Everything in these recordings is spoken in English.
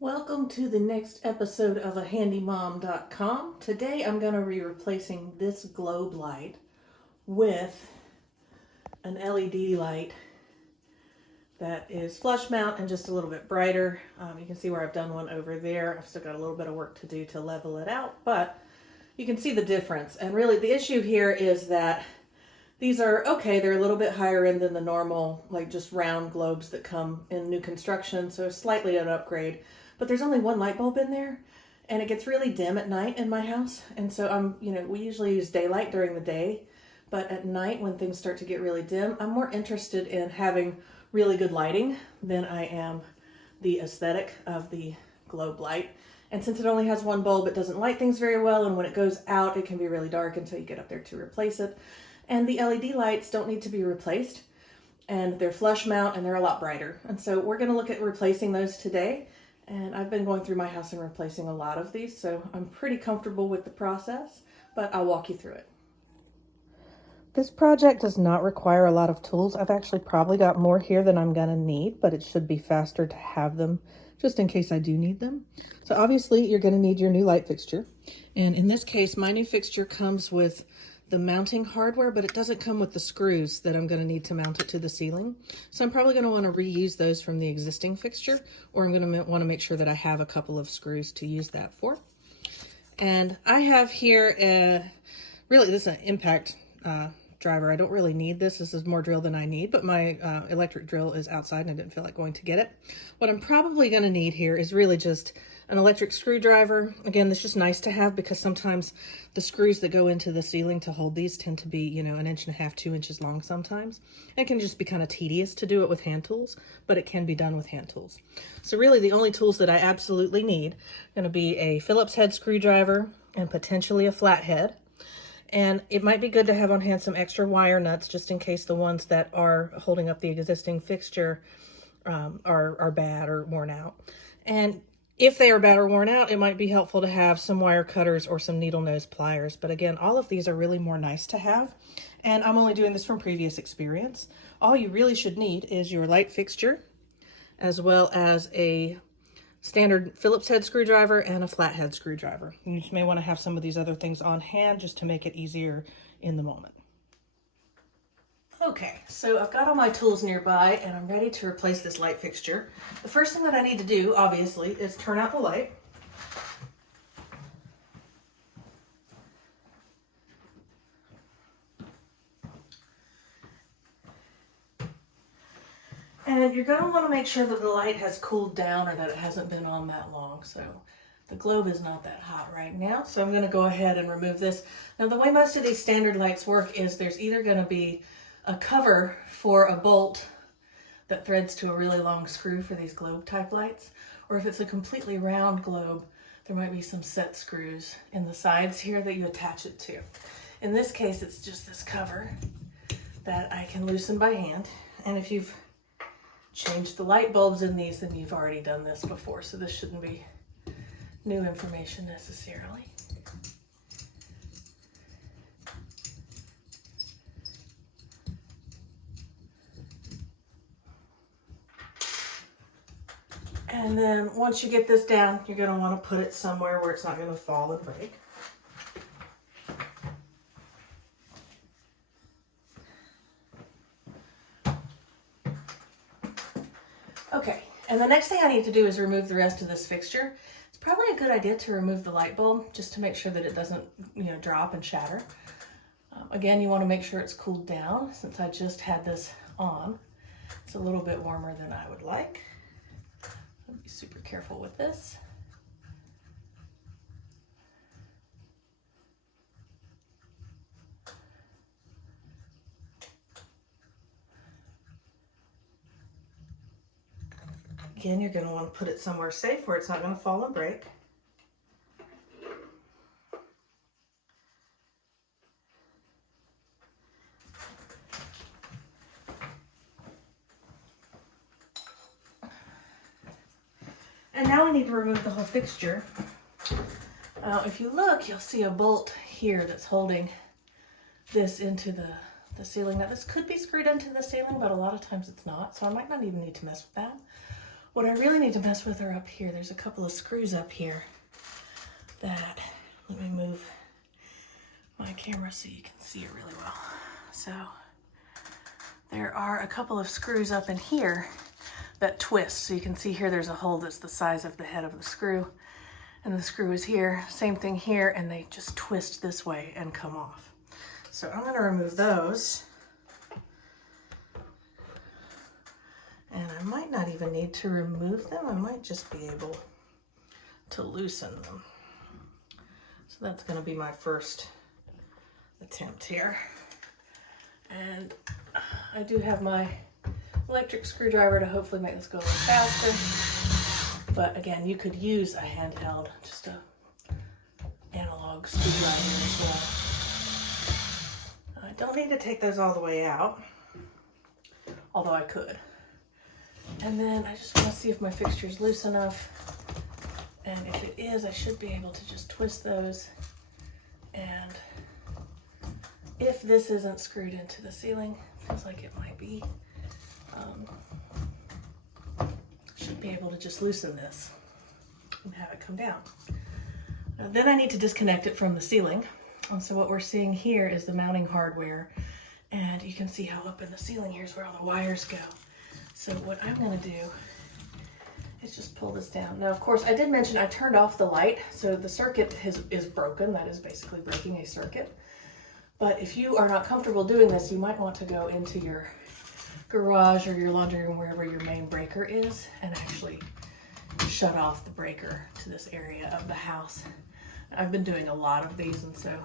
Welcome to the next episode of ahandymom.com. Today I'm going to be replacing this globe light with an LED light that is flush mount and just a little bit brighter. You can see where I've done one over there. I've still got a little bit of work to do to level it out, but you can see the difference. And really the issue here is that these are okay, they're a little bit higher end than the normal, like just round globes that come in new construction, so slightly an upgrade. But there's only one light bulb in there, and it gets really dim at night in my house. And so we usually use daylight during the day, but at night when things start to get really dim, I'm more interested in having really good lighting than I am the aesthetic of the globe light. And since it only has one bulb, it doesn't light things very well, and when it goes out, it can be really dark until you get up there to replace it. And the LED lights don't need to be replaced, and they're flush mount and they're a lot brighter. And so we're going to look at replacing those today. And I've been going through my house and replacing a lot of these, so I'm pretty comfortable with the process, but I'll walk you through it. This project does not require a lot of tools. I've actually probably got more here than I'm going to need, but it should be faster to have them just in case I do need them. So obviously you're going to need your new light fixture. And in this case, my new fixture comes with the mounting hardware, but it doesn't come with the screws that I'm going to need to mount it to the ceiling. So I'm probably going to want to reuse those from the existing fixture, or I'm going to want to make sure that I have a couple of screws to use that for. And I have here, really this is an impact driver. I don't really need this. This is more drill than I need, but my electric drill is outside and I didn't feel like going to get it. What I'm probably going to need here is really just an electric screwdriver. Again, this is just nice to have because sometimes the screws that go into the ceiling to hold these tend to be, 1.5 inches, 2 inches long sometimes. It can just be kind of tedious to do it with hand tools, but it can be done with hand tools. So really the only tools that I absolutely need are going to be a Phillips head screwdriver and potentially a flathead. And it might be good to have on hand some extra wire nuts just in case the ones that are holding up the existing fixture are bad or worn out. And if they are bad or worn out, it might be helpful to have some wire cutters or some needle nose pliers. But again, all of these are really more nice to have. And I'm only doing this from previous experience. All you really should need is your light fixture, as well as a standard Phillips head screwdriver and a flathead screwdriver. You just may want to have some of these other things on hand just to make it easier in the moment. Okay, so I've got all my tools nearby and I'm ready to replace this light fixture. The first thing that I need to do, obviously, is turn out the light. And you're going to want to make sure that the light has cooled down or that it hasn't been on that long. So the globe is not that hot right now. So I'm going to go ahead and remove this. Now the way most of these standard lights work is there's either going to be a cover for a bolt that threads to a really long screw for these globe type lights, or if it's a completely round globe, there might be some set screws in the sides here that you attach it to. In this case, it's just this cover that I can loosen by hand. And if you've changed the light bulbs in these, then you've already done this before, so this shouldn't be new information necessarily. And then once you get this down, you're going to want to put it somewhere where it's not going to fall and break. Okay, and the next thing I need to do is remove the rest of this fixture. It's probably a good idea to remove the light bulb just to make sure that it doesn't, drop and shatter. Again, you want to make sure it's cooled down. Since I just had this on, it's a little bit warmer than I would like. I'll be super careful with this. Again, you're going to want to put it somewhere safe where it's not going to fall and break. And now I need to remove the whole fixture. If you look, you'll see a bolt here that's holding this into the ceiling. Now this could be screwed into the ceiling, but a lot of times it's not, so I might not even need to mess with that. What I really need to mess with are up here. There's a couple of screws up here that, let me move my camera so you can see it really well. So there are a couple of screws up in here that twist. So you can see here there's a hole that's the size of the head of the screw, and the screw is here. Same thing here, and they just twist this way and come off. So I'm gonna remove those. And I might not even need to remove them. I might just be able to loosen them. So that's gonna be my first attempt here. And I do have my electric screwdriver to hopefully make this go a little faster. But again, you could use a handheld, just a analog screwdriver as well. I don't need to take those all the way out, although I could. And then I just want to see if my fixture is loose enough. And if it is, I should be able to just twist those. And if this isn't screwed into the ceiling, feels like it might be, should be able to just loosen this and have it come down. Then I need to disconnect it from the ceiling. And so what we're seeing here is the mounting hardware. And you can see how up in the ceiling, here's where all the wires go. So what I'm gonna do is just pull this down. Now, of course, I did mention I turned off the light, so the circuit is broken. That is basically breaking a circuit. But if you are not comfortable doing this, you might want to go into your garage or your laundry room, wherever your main breaker is, and actually shut off the breaker to this area of the house. I've been doing a lot of these, and so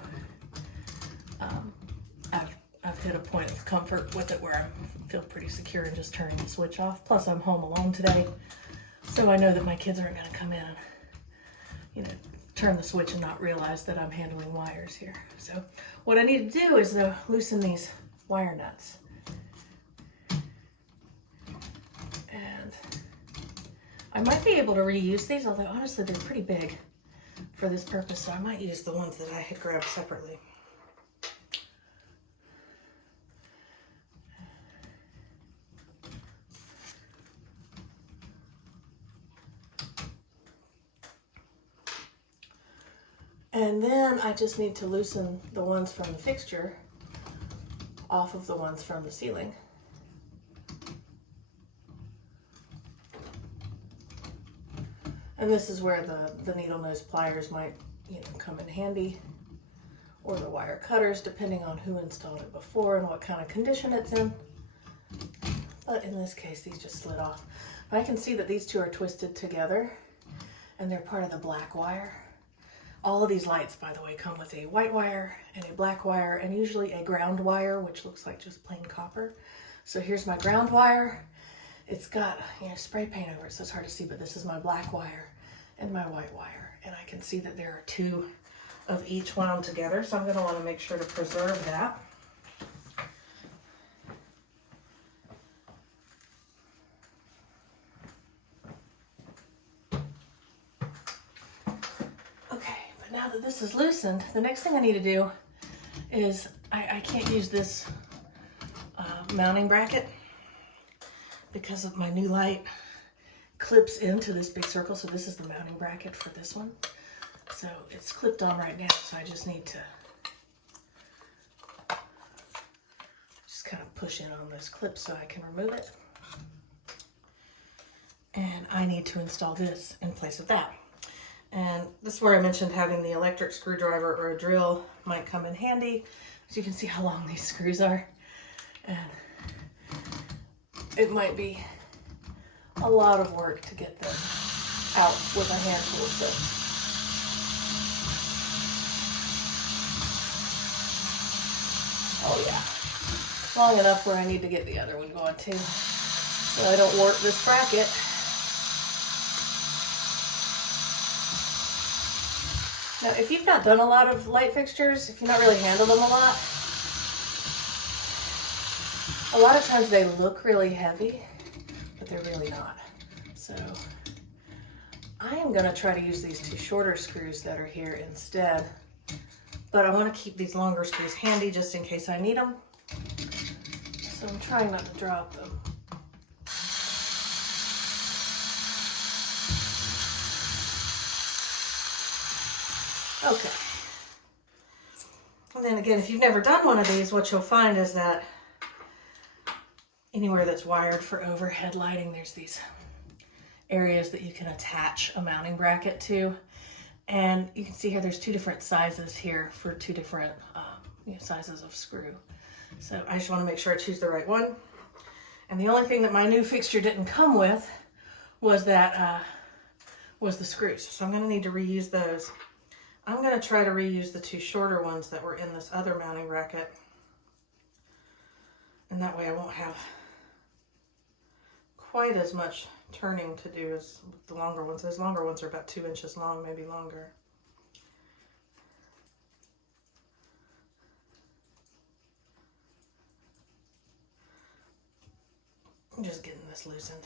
I've hit a point of comfort with it where I feel pretty secure in just turning the switch off. Plus, I'm home alone today, so I know that my kids aren't going to come in and, turn the switch and not realize that I'm handling wires here. So what I need to do is loosen these wire nuts. And I might be able to reuse these, although honestly they're pretty big for this purpose, so I might use the ones that I had grabbed separately. And then I just need to loosen the ones from the fixture off of the ones from the ceiling. And this is where the needle nose pliers might, come in handy, or the wire cutters, depending on who installed it before and what kind of condition it's in. But in this case, these just slid off. I can see that these two are twisted together, and they're part of the black wire. All of these lights, by the way, come with a white wire and a black wire, and usually a ground wire, which looks like just plain copper. So here's my ground wire. It's got spray paint over it, so it's hard to see, but this is my black wire and my white wire. And I can see that there are two of each wound together, so I'm going to want to make sure to preserve that. Now that this is loosened, the next thing I need to do is, I can't use this mounting bracket because of my new light clips into this big circle. So this is the mounting bracket for this one. So it's clipped on right now. So I just need to just kind of push in on this clip so I can remove it. And I need to install this in place of that. And this is where I mentioned having the electric screwdriver or a drill might come in handy. As you can see how long these screws are. And it might be a lot of work to get them out with a hand tool. So oh yeah, long enough where I need to get the other one going too, so I don't warp this bracket. Now, if you've not done a lot of light fixtures, if you've not really handled them a lot of times they look really heavy, but they're really not. So I am going to try to use these two shorter screws that are here instead, but I want to keep these longer screws handy just in case I need them. So I'm trying not to drop them. Okay. And then again, if you've never done one of these, what you'll find is that anywhere that's wired for overhead lighting, there's these areas that you can attach a mounting bracket to. And you can see here there's two different sizes here for two different sizes of screw. So I just want to make sure I choose the right one. And the only thing that my new fixture didn't come with was that was the screws. So I'm going to need to reuse those. I'm going to try to reuse the two shorter ones that were in this other mounting bracket. And that way I won't have quite as much turning to do as the longer ones. Those longer ones are about 2 inches long, maybe longer. I'm just getting this loosened.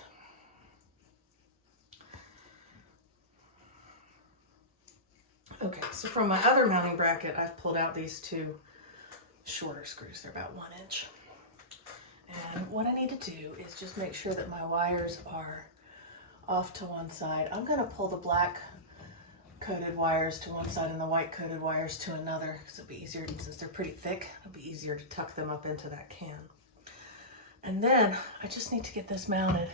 Okay, so from my other mounting bracket, I've pulled out these two shorter screws. They're about 1 inch. And what I need to do is just make sure that my wires are off to one side. I'm going to pull the black coated wires to one side and the white coated wires to another because it'll be easier, since they're pretty thick, it'll be easier to tuck them up into that can. And then I just need to get this mounted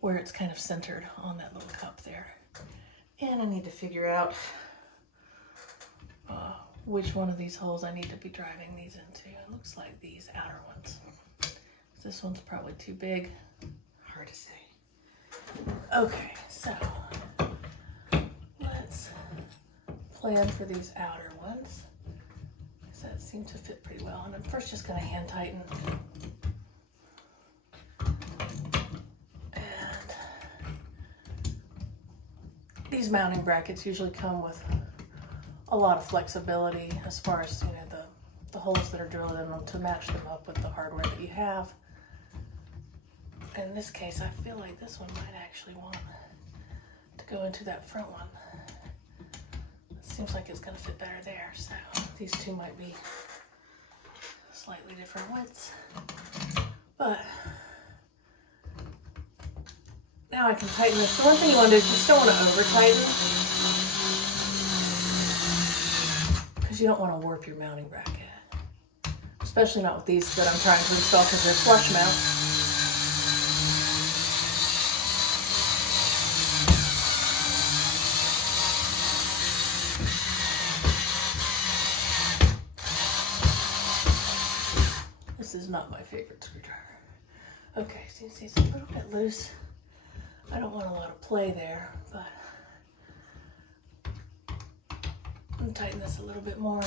where it's kind of centered on that little cup there. And I need to figure out which one of these holes I need to be driving these into. It looks like these outer ones. This one's probably too big. Hard to say. Okay, so let's plan for these outer ones, because that seemed to fit pretty well. And I'm first just going to hand tighten. And these mounting brackets usually come with a lot of flexibility as far as, you know, the holes that are drilled in them to match them up with the hardware that you have. In this case, I feel like this one might actually want to go into that front one. It seems like it's going to fit better there, so these two might be slightly different widths. But now I can tighten this. The one thing you want to do is just don't want to over tighten, because you don't want to warp your mounting bracket. Especially not with these that I'm trying to install because they're flush mount. This is not my favorite screwdriver. Okay, so you see it's a little bit loose. I don't want a lot of play there, but I'm going to tighten this a little bit more.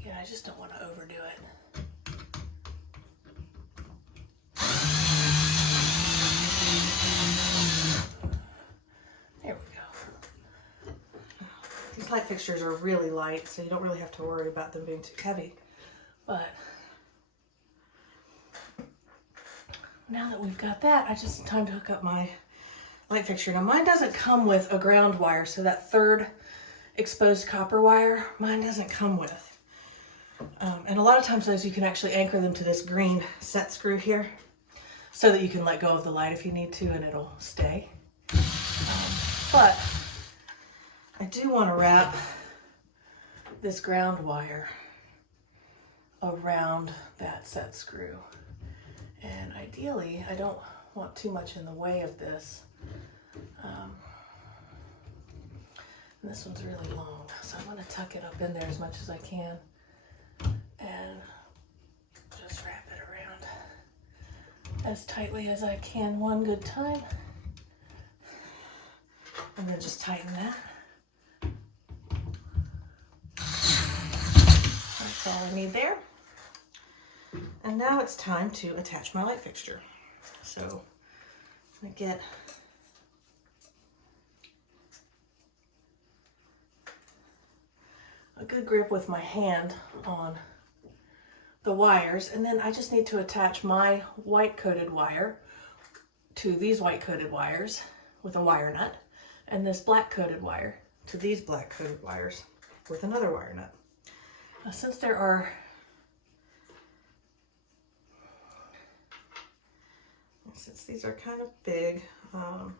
Again, I just don't want to overdo it. There we go. These light fixtures are really light, so you don't really have to worry about them being too heavy. But now that we've got that, it's time to hook up my light fixture. Now mine doesn't come with a ground wire, so that third exposed copper wire, mine doesn't come with. And a lot of times those you can actually anchor them to this green set screw here so that you can let go of the light if you need to and it'll stay. But I do want to wrap this ground wire around that set screw. And ideally, I don't want too much in the way of this. And this one's really long, so I'm going to tuck it up in there as much as I can. And just wrap it around as tightly as I can one good time. And then just tighten that. That's all I need there. And now it's time to attach my light fixture. So I'm going to get a good grip with my hand on the wires, and then I just need to attach my white coated wire to these white coated wires with a wire nut, and this black coated wire to these black coated wires with another wire nut. Now, since these are kind of big, I'm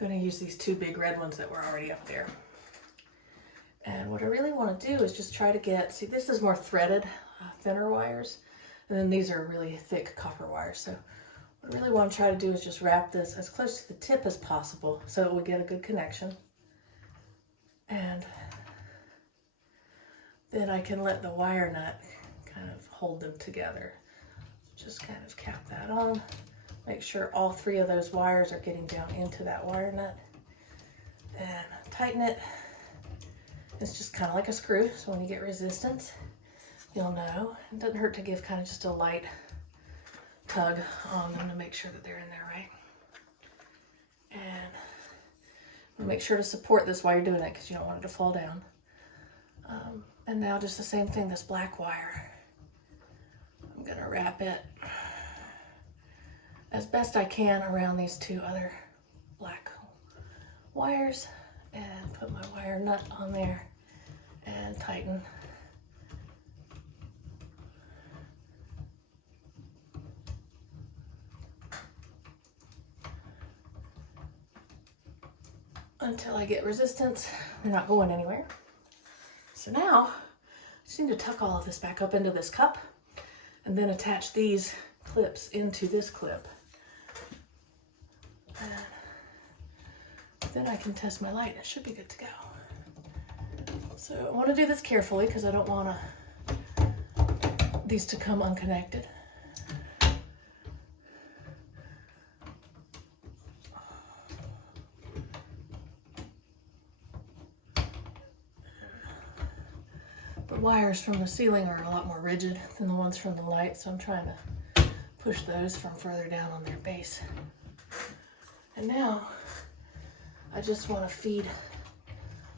I'm going to use these two big red ones that were already up there. And what I really want to do is just try to get, see, this is more threaded, thinner wires, and then these are really thick copper wires. So what I really want to try to do is just wrap this as close to the tip as possible so that we get a good connection. And then I can let the wire nut kind of hold them together. Just kind of cap that on. Make sure all three of those wires are getting down into that wire nut. And tighten it. It's just kind of like a screw, so when you get resistance, you'll know. It doesn't hurt to give kind of just a light tug on them to make sure that they're in there right. And make sure to support this while you're doing it because you don't want it to fall down. And now just the same thing, this black wire. I'm gonna wrap it as best I can around these two other black wires and put my wire nut on there and tighten. Until I get resistance. They're not going anywhere. So now, I just need to tuck all of this back up into this cup and then attach these clips into this clip. And then I can test my light. It should be good to go. So I want to do this carefully because I don't want these to come unconnected. The wires from the ceiling are a lot more rigid than the ones from the light, so I'm trying to push those from further down on their base. And now I just want to feed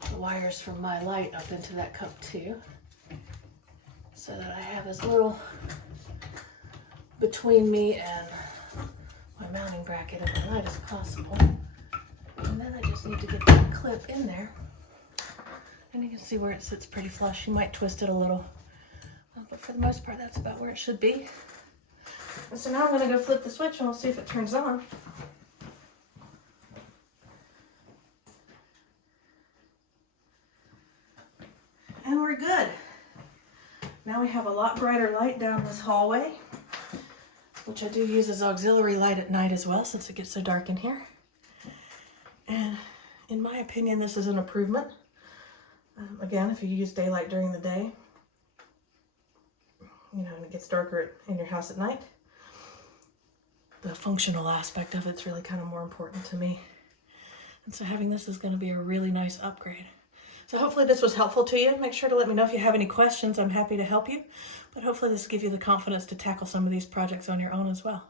the wires from my light up into that cup too, so that I have as little between me and my mounting bracket and my light as possible. And then I just need to get that clip in there. And you can see where it sits pretty flush. You might twist it a little, but for the most part, that's about where it should be. And so now I'm going to go flip the switch and we'll see if it turns on. And we're good. Now we have a lot brighter light down this hallway, which I do use as auxiliary light at night as well, since it gets so dark in here. And in my opinion, this is an improvement. Again, if you use daylight during the day, and it gets darker in your house at night, the functional aspect of it's really kind of more important to me. And so having this is going to be a really nice upgrade. So hopefully this was helpful to you. Make sure to let me know if you have any questions. I'm happy to help you. But hopefully this will give you the confidence to tackle some of these projects on your own as well.